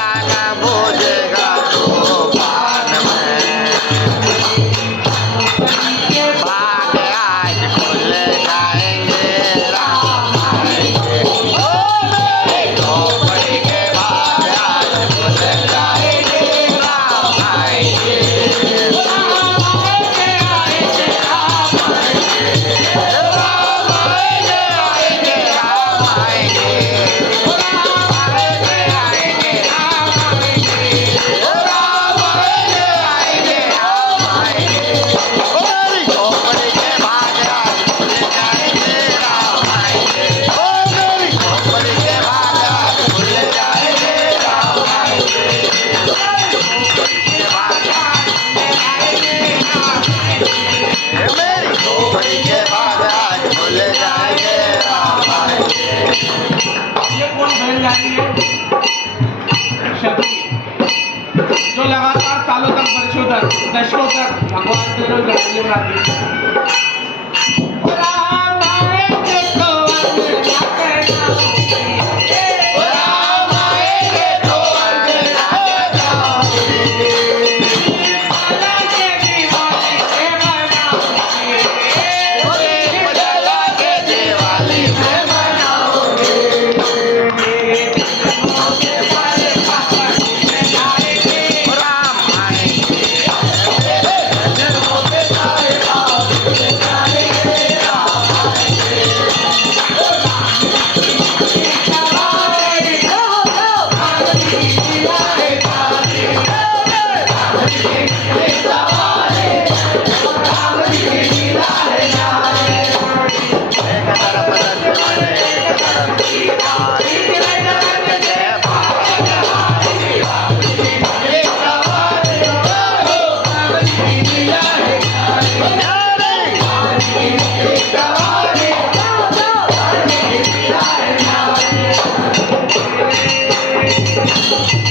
ত্যাগ বোঝে जो लगातार सालों तक वर्षों तक दशकों तक भगवान के लोग लगा Yeah.